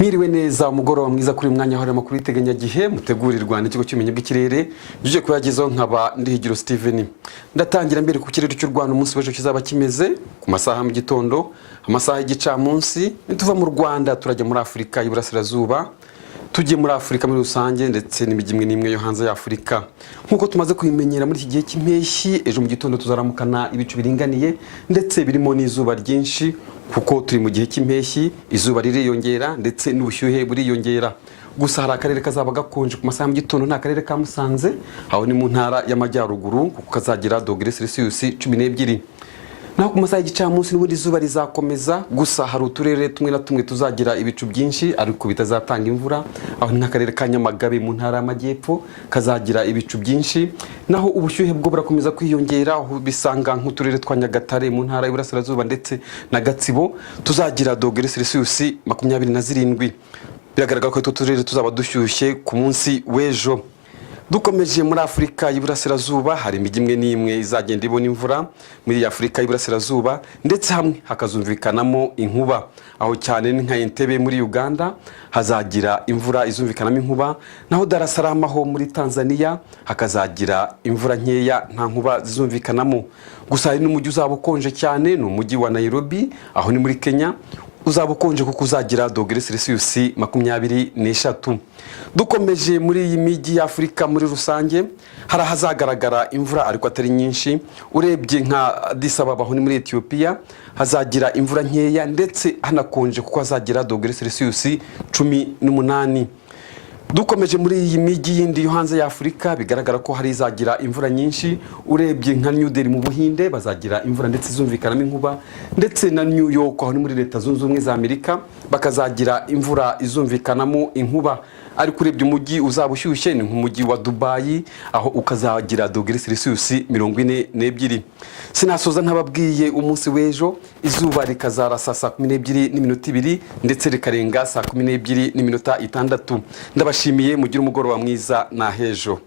Mwiriwe neza umugoroba mwiza kuri mwanya hore makuru iteganya gihe mutegurirwa n'ikigo cy'umenye bw'ikirere gije kuyagezaho nkaba Ndihigiro Steven. Ndatangira mbere ku kirere cy'u Rwanda umunsi w'ejo kizaba kimeze ku masaha mu gitondo, amasaha y'igicamunsi tuva mu Rwanda turajya muri Afrika y'Iburasirazuba, tujye muri Afrika muri rusange ndetse n'imijyi imwe n'imwe yo hanze ya Afrika. Nkuko tumaze kubimenyera muri iki gihe cy'impeshyi, ejo mu gitondo tuzaramukana ibicu biringaniye ndetse birimo n'izuba ryinshi kuko turi mu gihe cy'impeshyi, izuba ririyongera ndetse n'ubushyuhe buriyongera. Gusa hari akarere kazaba gakonje ku masaha mu gitondo, nta karere ka Musanze, aho ni mu ntara y'Amajyaruguru kuko kazagira dogere Celsius 12. Naho ku masaha y'igicamunsi n'ubundi izuba rizakomeza, gusa hari uturere tumwe na tumwe tuzagira ibicu byinshi ariko bitazatanga imvura, aho ni nk'akarere ka Nyamagabe mu ntara y'Amajyepfo kazagira ibicu byinshi. Naho ubushyuhe bwo burakomeza kwiyongera, aho bisanga nk'uturere twa Nyagatare mu ntara y'Iburasirazuba ndetse na Gatsibo tuzagira dogere Celsius 27. Biragaragara ko utu turere tuzaba dushyushye ku munsi w'ejo. Dukomeje muri Afrika y'Iburasirazuba, hari imijyi imwe n'imwe izagenda ibona imvura muri Afrika y'Iburasirazuba ndetse hamwe hakazumvikanamo inkuba, aho cyane ni nka Entebbe muri Uganda hazagira imvura izumvikanamo inkuba, naho Dar es Salaam ho muri Tanzania hakazagira imvura nkeya nta nkuba zizumvikanamo. Gusa hari n'umujyi uzaba ukonje cyane, ni umujyi wa Nairobi aho ni muri Kenya, uzaba ukonje kuko uzagira dogere Celsius 23. Dukomeje muri iyi mijyi ya Afrika muri rusange, hari hazagaragara imvura ariko atari nyinshi. Urebye nka Addis Ababa aho ni muri Ethiopia hazagira imvura nkeya ndetse hanakonje kuko hazagira dogere Celsius 18. Dukomeje muri iyi mijyi yindi yo hanze ya Afrika, bigaragara ko hari izagira imvura nyinshi. Urebye nka New Delhi mu Buhinde bazagira imvura ndetse izumvikanamo inkuba, ndetse na New York aho ni muri Leta Zunze Ubumwe za Amerika bakazagira imvura izumvikanamo inkuba. Ariko urebye umujyi uzaba ushyushye ni nk'umujyi wa Dubai aho ukazagira dogere Celsius 42. Sinasoza ntababwiye umunsi w'ejo izuba rikazarasa saa 12:02 ndetse rikarenga saa 12:06. Ndabashimiye, mugire umugoroba mwiza na hejo.